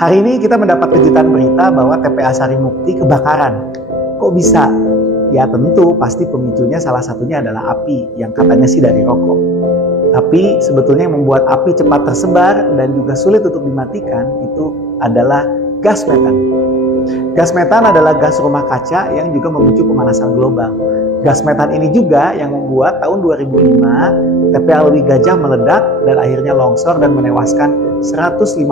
Hari ini kita mendapat kejutan berita bahwa TPA Sarimukti kebakaran. Kok bisa? Ya tentu pasti pemicunya salah satunya adalah api yang katanya sih dari rokok. Tapi sebetulnya yang membuat api cepat tersebar dan juga sulit untuk dimatikan itu adalah gas metan. Gas metan adalah gas rumah kaca yang juga memicu pemanasan global. Gas metan ini juga yang membuat tahun 2005 TPA Lewi Gajah meledak dan akhirnya longsor dan menewaskan 157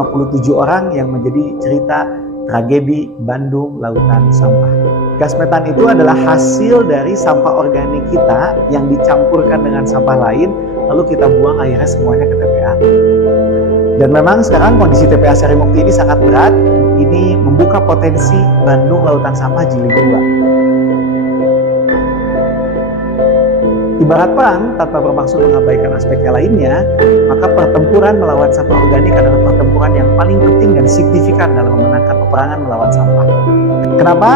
orang yang menjadi cerita tragedi Bandung Lautan Sampah. Gas metan itu adalah hasil dari sampah organik kita yang dicampurkan dengan sampah lain, lalu kita buang akhirnya semuanya ke TPA. Dan memang sekarang kondisi TPA Sarimukti ini sangat berat. Ini membuka potensi Bandung Lautan Sampah Jilid 2. Ibarat perang tanpa bermaksud mengabaikan aspeknya lainnya, maka pertempuran melawan sampah organik adalah pertempuran yang paling penting dan signifikan dalam memenangkan peperangan melawan sampah. Kenapa?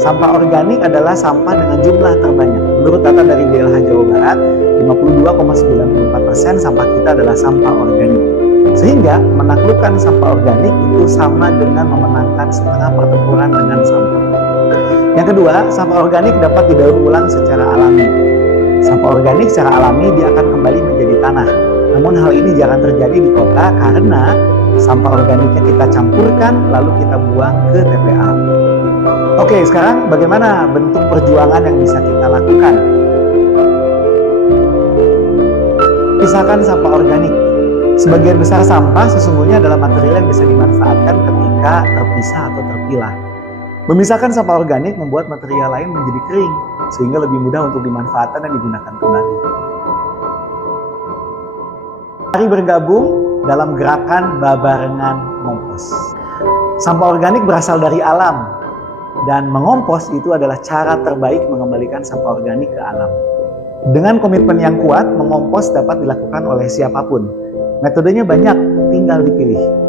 Sampah organik adalah sampah dengan jumlah terbanyak. Menurut data dari DLH Jawa Barat, 52,94% sampah kita adalah sampah organik. Sehingga menaklukkan sampah organik itu sama dengan memenangkan setengah pertempuran dengan sampah. Yang kedua, sampah organik dapat didaur ulang secara alami. Sampah organik secara alami dia akan kembali menjadi tanah. Namun hal ini jangan terjadi di kota karena sampah organiknya kita campurkan lalu kita buang ke TPA. Oke, sekarang bagaimana bentuk perjuangan yang bisa kita lakukan? Pisahkan sampah organik. Sebagian besar sampah sesungguhnya adalah material yang bisa dimanfaatkan ketika terpisah atau terpilah. Memisahkan sampah organik membuat material lain menjadi kering, sehingga lebih mudah untuk dimanfaatkan dan digunakan kembali. Mari bergabung dalam gerakan Babarengan Ngompos. Sampah organik berasal dari alam, dan mengompos itu adalah cara terbaik mengembalikan sampah organik ke alam. Dengan komitmen yang kuat, mengompos dapat dilakukan oleh siapapun. Metodenya banyak, tinggal dipilih.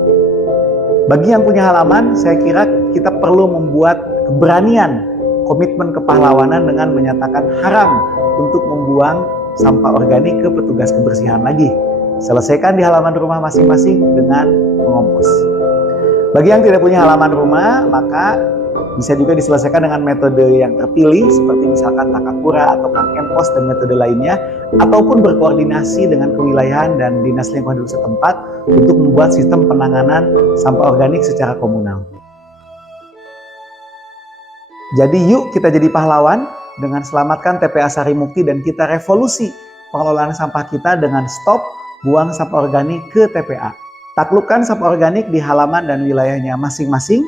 Bagi yang punya halaman, saya kira kita perlu membuat keberanian, komitmen kepahlawanan dengan menyatakan haram untuk membuang sampah organik ke petugas kebersihan lagi. Selesaikan di halaman rumah masing-masing dengan mengompos. Bagi yang tidak punya halaman rumah, maka bisa juga diselesaikan dengan metode yang terpilih seperti misalkan Takakura atau Kang Empos dan metode lainnya, ataupun berkoordinasi dengan kewilayahan dan dinas lingkungan hidup setempat untuk membuat sistem penanganan sampah organik secara komunal. Jadi yuk kita jadi pahlawan dengan selamatkan TPA Sarimukti dan kita revolusi pengelolaan sampah kita dengan stop buang sampah organik ke TPA. Taklukkan sampah organik di halaman dan wilayahnya masing-masing.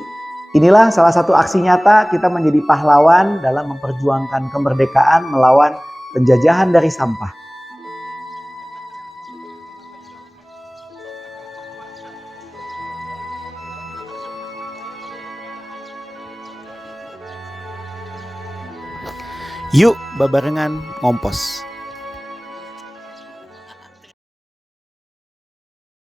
Inilah salah satu aksi nyata kita menjadi pahlawan dalam memperjuangkan kemerdekaan melawan penjajahan dari sampah. Yuk Babarengan Ngompos.